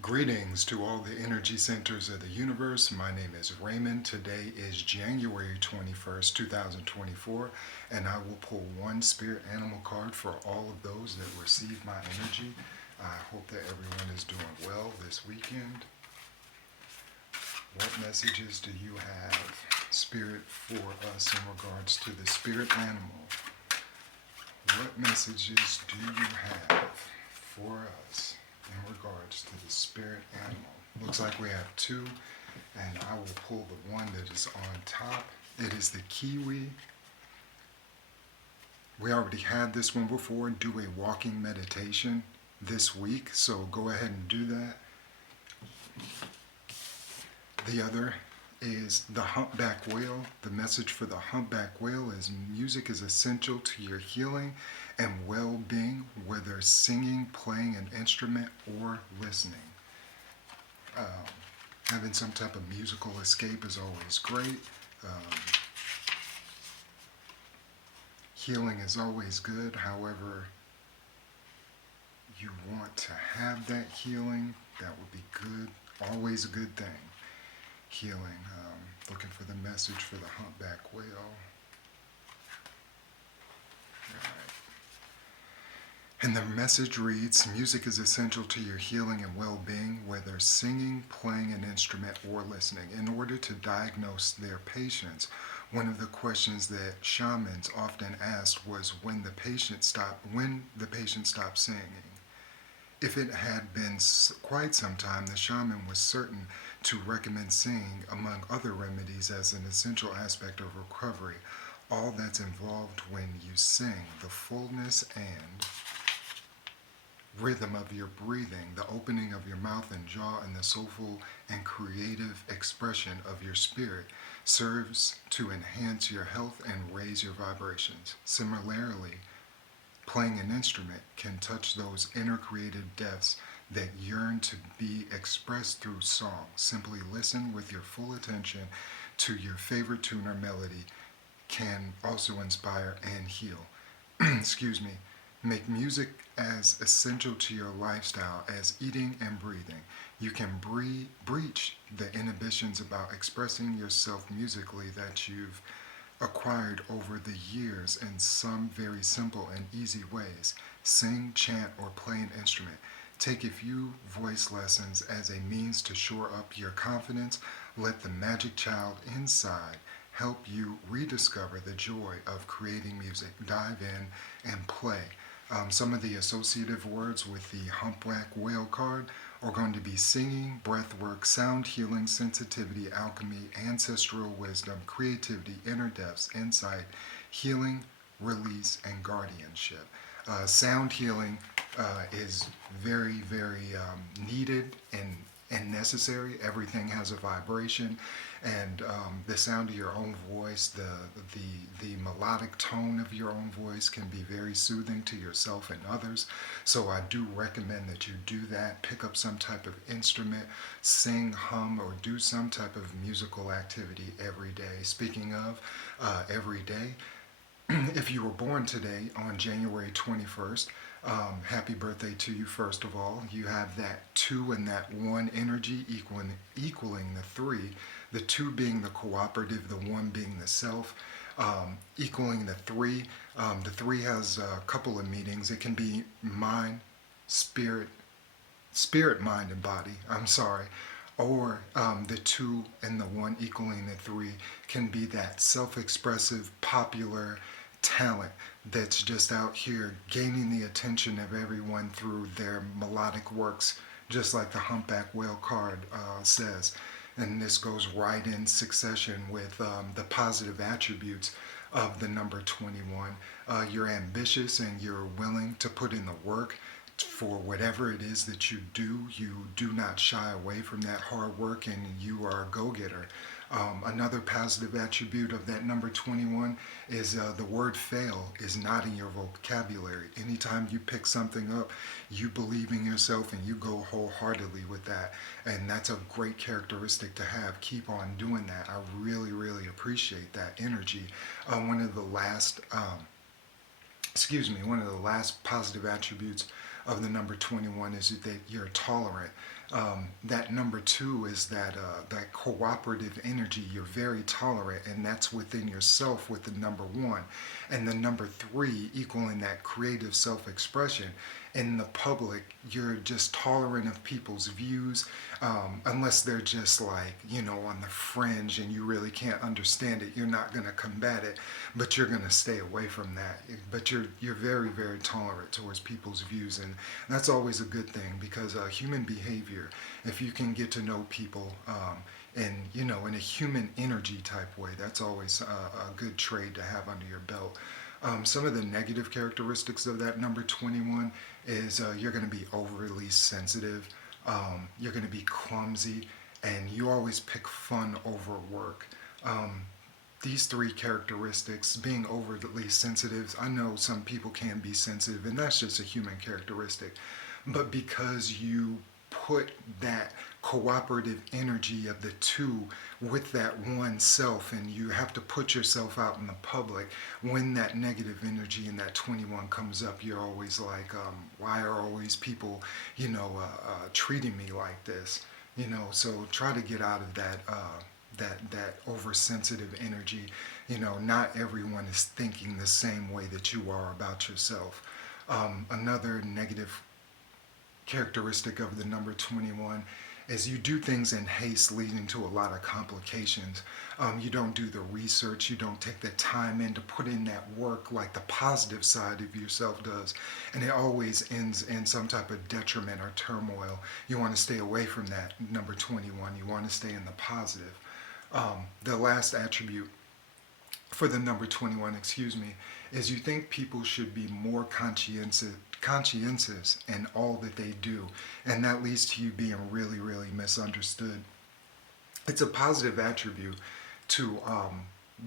Greetings to all the energy centers of the universe. My name is Raymond. Today is January 21st, 2024, and I will pull one spirit animal card for all of those that receive my energy. I hope that everyone is doing well this weekend. What messages do you have, Spirit, for us in regards to the spirit animal? What messages do you have for us in regards to the spirit animal? Looks like we have two, and I will pull the one that is on top. It is the kiwi. We already had this one before. Do a walking meditation this week, so go ahead and do that. The other is the humpback whale. The message for the humpback whale is music is essential to your healing and well-being, whether singing, playing an instrument, or listening. Um, Having some type of musical escape is always great. Um, Healing is always good. However, you want to have that healing, that would be good. Always a good thing. Healing. Looking for the message for the humpback whale. Alright. And the message reads, music is essential to your healing and well-being, whether singing, playing an instrument, or listening. In order to diagnose their patients, one of the questions that shamans often asked was when the patient stopped singing. If it had been quite some time, the shaman was certain to recommend singing among other remedies as an essential aspect of recovery. All that's involved when you sing, the fullness and rhythm of your breathing, the opening of your mouth and jaw, and the soulful and creative expression of your spirit serves to enhance your health and raise your vibrations. Similarly, playing an instrument can touch those inner creative depths that yearn to be expressed through song. Simply listen with your full attention to your favorite tune or melody can also inspire and heal. Excuse me. Make music as essential to your lifestyle as eating and breathing. You can breach the inhibitions about expressing yourself musically that you've acquired over the years in some very simple and easy ways. Sing, chant, or play an instrument. Take a few voice lessons as a means to shore up your confidence. Let the magic child inside help you rediscover the joy of creating music. Dive in and play. Some of the associative words with the humpback whale card are going to be singing, breathwork, sound healing, sensitivity, alchemy, ancestral wisdom, creativity, inner depths, insight, healing, release, and guardianship. Sound healing is very, very needed and necessary. Everything has a vibration, and the sound of your own voice, the melodic tone of your own voice can be very soothing to yourself and others. So I do recommend that you do that. Pick up some type of instrument, sing, hum, or do some type of musical activity every day. Speaking of every day, if you were born today on January 21st, happy birthday to you, first of all. You have that 2 and that 1 energy equaling the 3, the 2 being the cooperative, the 1 being the self, equaling the 3. The 3 has a couple of meanings. It can be mind, spirit, mind, and body. I'm sorry. Or the 2 and the 1 equaling the 3 can be that self-expressive, popular talent that's just out here gaining the attention of everyone through their melodic works, just like the humpback whale card says. And this goes right in succession with the positive attributes of the number 21. You're ambitious and you're willing to put in the work for whatever it is that you do. You do not shy away from that hard work, and you are a go-getter. Another positive attribute of that number 21 is the word fail is not in your vocabulary. Anytime you pick something up, you believe in yourself and you go wholeheartedly with that. And that's a great characteristic to have. Keep on doing that. I really, really appreciate that energy. One of the last positive attributes of the number 21 is that you're tolerant. That number 2 is that cooperative energy. You're very tolerant, and that's within yourself with the number 1. And the number 3, equaling that creative self-expression. In the public, you're just tolerant of people's views, unless they're just like, on the fringe and you really can't understand it. You're not going to combat it, but you're going to stay away from that. But you're very, very tolerant towards people's views, and that's always a good thing, because human behavior, if you can get to know people, and in a human energy type way, that's always a good trade to have under your belt. Some of the negative characteristics of that number 21 is you're going to be overly sensitive, you're going to be clumsy, and you always pick fun over work. These 3 characteristics, being overly sensitive, I know some people can be sensitive, and that's just a human characteristic. But because you put that cooperative energy of the 2 with that one self, and you have to put yourself out in the public, when that negative energy in that 21 comes up, you're always like, why are always people treating me like this? So try to get out of that oversensitive energy. Not everyone is thinking the same way that you are about yourself. Another negative characteristic of the number 21 is you do things in haste, leading to a lot of complications. You don't do the research, you don't take the time in to put in that work like the positive side of yourself does, and it always ends in some type of detriment or turmoil. You want to stay away from that, number 21. You want to stay in the positive. The last attribute for the number 21, is you think people should be more conscientious in all that they do, and that leads to you being really, really misunderstood. It's a positive attribute to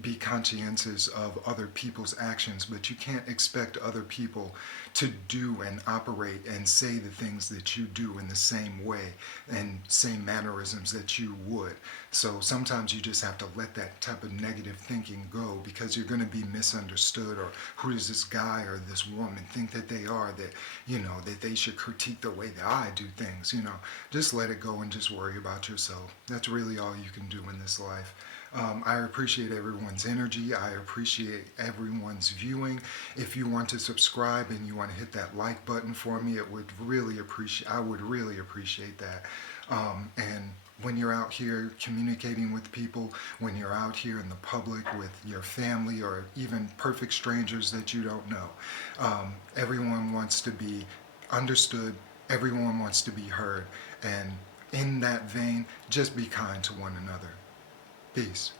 be conscientious of other people's actions, but you can't expect other people to do and operate and say the things that you do in the same way and same mannerisms that you would. So sometimes you just have to let that type of negative thinking go, because you're going to be misunderstood, or who does this guy or this woman think that they are, that that they should critique the way that I do things. Just let it go and just worry about yourself. That's really all you can do in this life. I appreciate everyone's energy. I appreciate everyone's viewing. If you want to subscribe and you want to hit that like button for me, I would really appreciate that. And when you're out here communicating with people, when you're out here in the public with your family, or even perfect strangers that you don't know, everyone wants to be understood. Everyone wants to be heard. And in that vein, just be kind to one another. Peace.